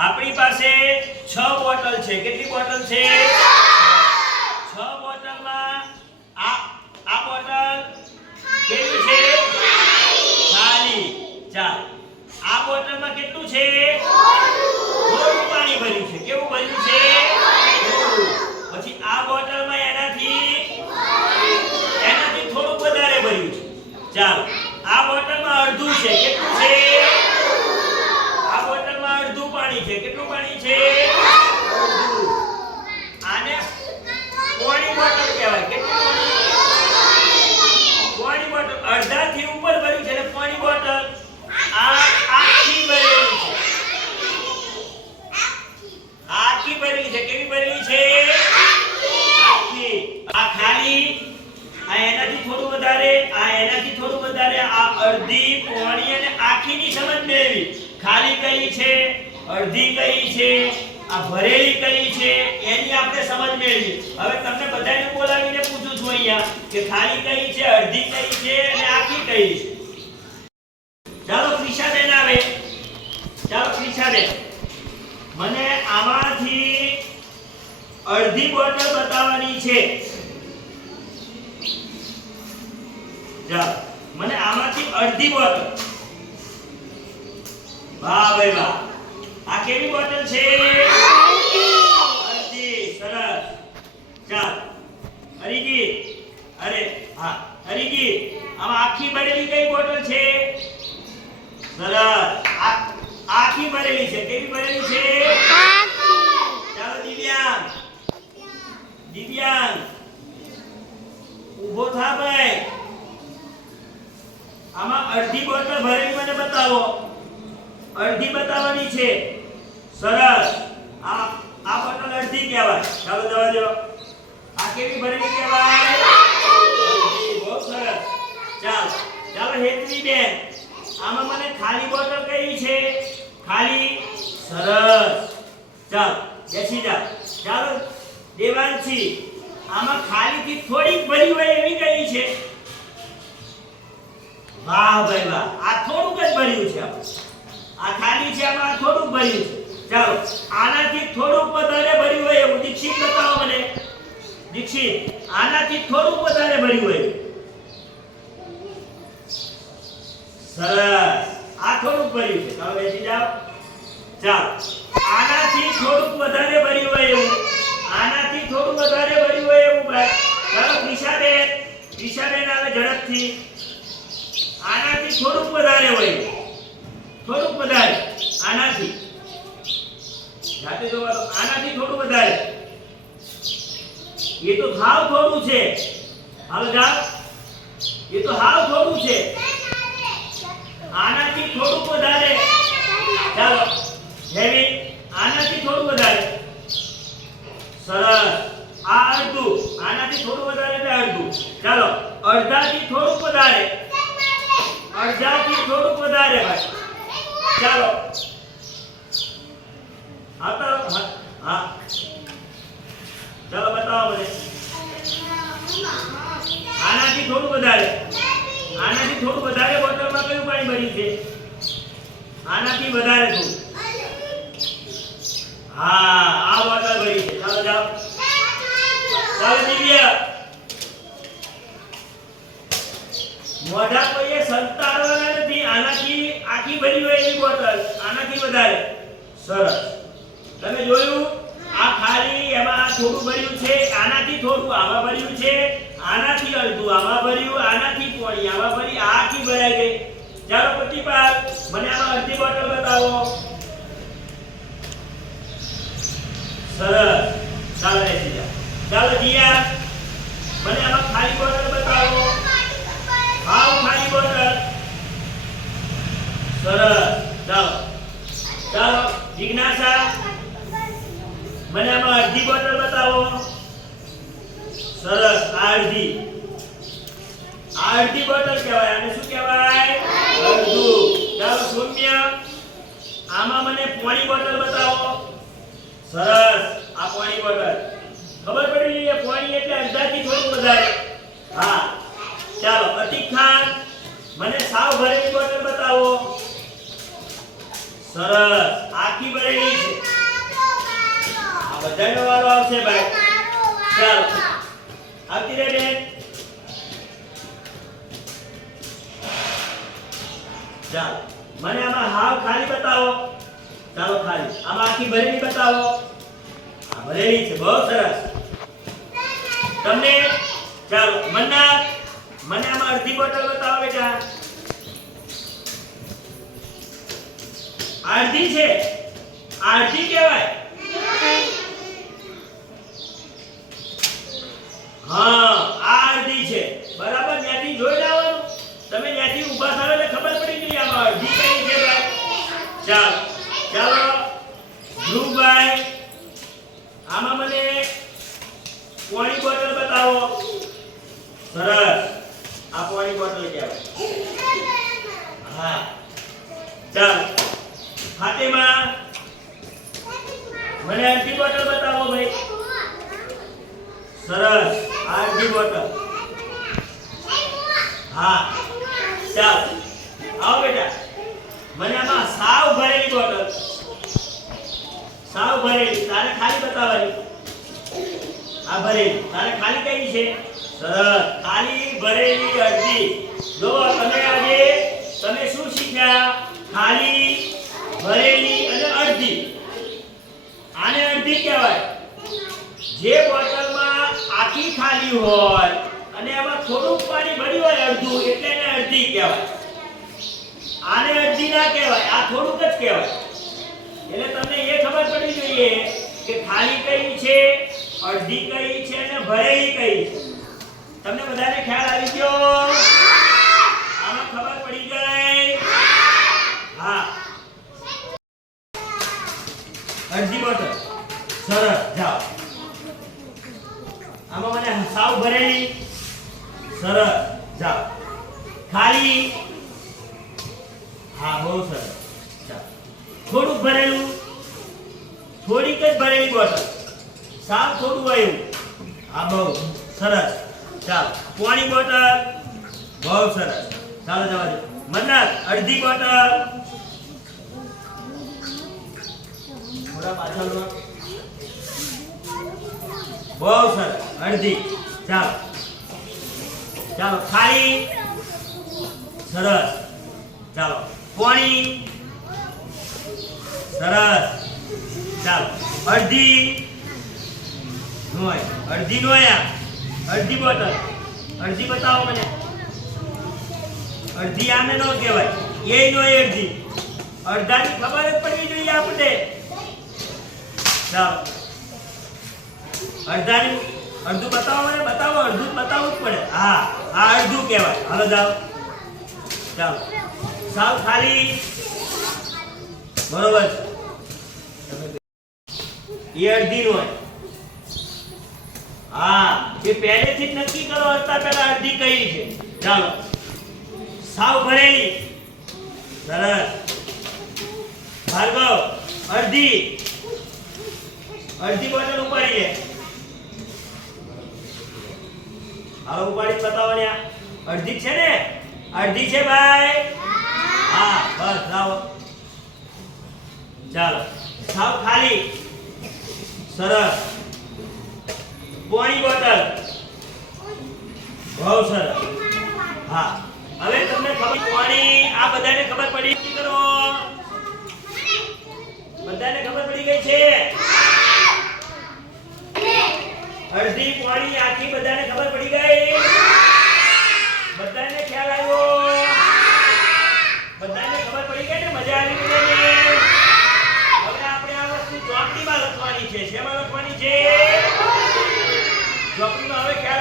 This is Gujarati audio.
આપણી પાસે 6 બોટલ છે. કેટલી બોટલ છે? 6 બોટલમાં આ બોટલ કેવી છે? ખાલી. ચાલ, આ બોટલમાં કેટલું છે? થોડું પાણી ભર્યું છે. કેવું ભર્યું છે? પછી આ બોટલમાં એનાથી થોડું વધારે ભર્યું છે. ચાલો, આ બોટલમાં અડધું છે. કેટલું છે? આ બોટલમાં અડધું પાણી છે. કેટલું પાણી છે? અડધું. આને પોણી બોટલ કહેવાય. કેટલી પોણી બોટલ? અડધાથી ઉપર ભર્યું છે એટલે પોણી બોટલ. આ આખી ભરેલી છે. આખી ભરેલી છે. કેવી ભરેલી છે? આખી. આ ખાલી, આ એનાથી થોડું વધારે, આ એનાથી થોડું વધારે, આ અડધી, પોણી અને આખીની સમજ મેળવી. ખાલી કઈ છે, અડધી કઈ છે, આ ભરેલી કઈ છે, એની આપણે સમજ મેળવી. હવે તમને બધાને બોલાવીને પૂછું છું અહીંયા કે ખાલી કઈ છે, અડધી કઈ છે અને આખી કઈ છે. ચાલો ક્રિશાબેન આવે. ચાલો ક્રિશાબેન, મને આમાંથી અડધી બોટલ બતાવવાની છે. ચાલો, મને આમાંથી અડધી બોટલ. વાહ ભાઈ વાહ. આ કેવી બોટલ છે? અડધી. સરસ. ચાલ હરીજી, અરે હા હરીજી, આમાં આખી ભરેલી કઈ બોટલ છે? સરસ. આખી ભરેલી છે. કેવી ભરેલી છે? ચાલો દિવ્યાંગ, દિવ્યાંગ ઊભો થા ભાઈ. આમાં અડધી બોટલ ભરેલી મને બતાવો. અડધી બતાવવાની છે. સરસ. આ બોટલ અડધી કહેવાય. ચાલો જવા દો. આ કેવી ભરેલી કહેવાય? અડધી. બહુ સરસ. ચાલો હેતવી બેન, આમાં મને ખાલી બોટલ કઈ છે? ખાલી. સરસ. ચાલ બેસી જા. ચાલો દેવાંશી, આમાં ખાલીથી થોડીક ભરી હોય એવી કઈ છે? વાહ ભાઈ વાહ. આ થોડુંક જ ભર્યું છે. આ ખાલી છે, આમાં થોડુંક ભર્યું છે. ચાલો આનાથી થોડુંક વધારે ભર્યું હોય એવું દીક્ષિત બતાવો મને. દીક્ષિત, આનાથી થોડુંક વધારે ભર્યું હોય. સરસ. આ થોડુંક ભર્યું છે. ચાલો બેસી જાઓ. ચાલો આનાથી થોડુંક વધારે ભર્યું હોય એવું. આનાથી થોડું વધારે ભર્યું હોય એવું ભાઈ. ચાલો ક્રિશાબેન, ક્રિશાબેન આવે ઝડપથી. આનાથી થોડુંક વધારે હોય. થોડુંક વધારે. આનાથી જાતે જોવાનો. આનાથી થોડું વધારે. એ તો હાવ થોડું છે. હાલો જાઓ. એ તો હાવ થોડું છે. આનાથી થોડુંક વધારે. ચાલો હેવી, આનાથી થોડું વધારે. સરસ. આ અડધું. આનાથી થોડું વધારે એટલે અડધું. ચાલો અડધાથી થોડુંક વધારે. અડધાથી થોડુંક વધારે ભાઈ. ચાલો હા ચાલો બતાવો મને. આનાથી થોડું વધારે. આનાથી થોડું વધારે બોટલમાં કયું પાણી ભર્યું છે? આનાથી વધારે થોડું. હા, આ બોટલ ભરી છે. ચાલો જાઓ. ચાલો દિવ્ય, મોઢા કોઈએ સંતાડવાના નથી. આનાથી આખી ભરી હોય એવી બોટલ. આનાથી વધારે. સરસ. તમે જોયું? આ ખાલી, એમાં થોડું ભર્યું છે. આનાથી થોડું આમાં ભર્યું છે. આનાથી અડધું આમાં ભર્યું. આનાથી પોણી આમાં ભરી. આખી ભરાઈ ગઈ. ચાલો પ્રતિપાલ, મને આમાં અડધી બોટલ બતાવો. સરસ. ચાલો બેસી જાઓ. ચાલો જીયા, મને આમાં ખાલી બોટલ બતાવો. હાવ ખાલી બોટલ. સરસ. ચાલો જિજ્ઞાસા, મને આમાં અડધી બોટલ બતાવો. સરસ. આ અડધી બોટલ કહેવાય. આને શું કહેવાય? અડધું. ચાલો સૌમ્ય, આમાં મને પોણી બોટલ બતાવો. સરસ. આ પોણી બોટલ. ખબર પડી ગઈ? પોણી એટલે અડધાથી થોડું વધારે. હા. ચાલો અતિક ખાન, મને સાવ ભરેલી બોટલ બતાવો. સરસ આખી ભરેલી છે આ બધાનો વારો આવશે ભાઈ ચાલો આવતી રે બેન ચાલો મને આમાં હાવ ખાલી બતાવો ચાલો ખાલી આમાં આખી ભરેલી બતાવો આ ભરેલી છે બહુ સરસ તમને ચાલો મન્ના મને આમાં અડધી બોટલ બતાવો બેટા અડધી છે અડધી કહેવાય હા આ અડધી છે બરાબર ત્યાંથી જોઈ લાવવાનું તમે ત્યાંથી ઊભા થાઓ એટલે ખબર પડી ગઈ આમાં અડધી કઈ છે ભાઈ ચાલો ચાલો ધ્રુવભાઈ આમાં મને પાણી બોટલ બતાવો સરસ આ પાણી બોટલ કહેવાય હા ચાલો ફાતિમા મને અડધી બોટલ બતાવો ભાઈ સરસ આ અડધી બોટલ હા ચાલ આવો બેટા મને આમાં સાવ ભરેલી બોટલ સાવ ભરેલી તારે ખાલી બતાવવાની આ ભરેલી તારે ખાલી કઈ છે સરસ ખાલી ભરેલી અડધી જો તમે આજે તમે શું શીખ્યા ખાલી ભરેલી અને અડધી આને અડધી કહેવાય જે બોટલમાં આખી ખાલી હોય અને એમાં થોડુંક પાણી ભર્યું હોય અડધું એટલે એને અડધી કહેવાય આને અડધી ના કહેવાય આ થોડુંક જ કહેવાય એટલે તમને એ ખબર પડવી જોઈએ કે ખાલી કઈ છે અડધી કઈ છે અને ભરેલી કઈ છે તમને બધાને ખ્યાલ આવી ગયો આમાં ખબર પડી ગઈ હા અડધી બોટલ સરસ જાઓ આમાં મને સાવ ભરેલી સરસ જાઓ ખાલી હા બહુ સરસ ચાલો થોડુંક ભરેલું થોડીક જ ભરેલી બોટલ સાવ થોડું આવ્યું હા બહુ સરસ ચાલો પાણી બોટલ બહુ સરસ ચાલો જવા દો મન્નત અડધી બોટલ થોડા પાછળ લો બહુ સરસ અડધી ચાલો ચાલો ખાલી સરસ ચાલો પાણી સરસ ચાલો અડધી નોય અડધી નોયા અડધી બોટલ અડધી બતાવો મને અડધી આને નો કહેવાય એ નોય અડધી અડધાની ખબર જ પડવી જોઈએ આપણે ચાલો અડધાની અડધું બતાવો મને બતાવો અડધું બતાવવું જ પડે હા આ અડધું કહેવાય હાલો જાઓ ચાલો સાવ ખાલી બરોબર એ અડધી નો હા એ પહેલેથી જ નક્કી કરો હતા પહેલા અડધી કઈ છે ચાલો સાવ ભરેલી સરસ ભાર્ગવ અડધી અડધી બોટલ ઉપાડી લે હાલો ઉપાડી બતાવો ને અડધી છે ને અડધી છે ભાઈ હા બસ લાવો ચાલો સાવ ખાલી સરસ પાણી બોટલ બહુ સરસ હા હવે તમને ખબર પાણી આ બધાને ખબર પડી કરો બધાને ખબર પડી ગઈ છે અડધી પાણી આખી બધાને ખબર પડી ગઈ બધાને ખ્યાલ આવ્યો બધાને ખબર પડી ગઈ ને મજા આવી બધાને હવે આપણે આ વસ્તુ ચોપડીમાં લખવાની છે શેમાં લખવાની છે ચોપડીમાં હવે ખ્યાલ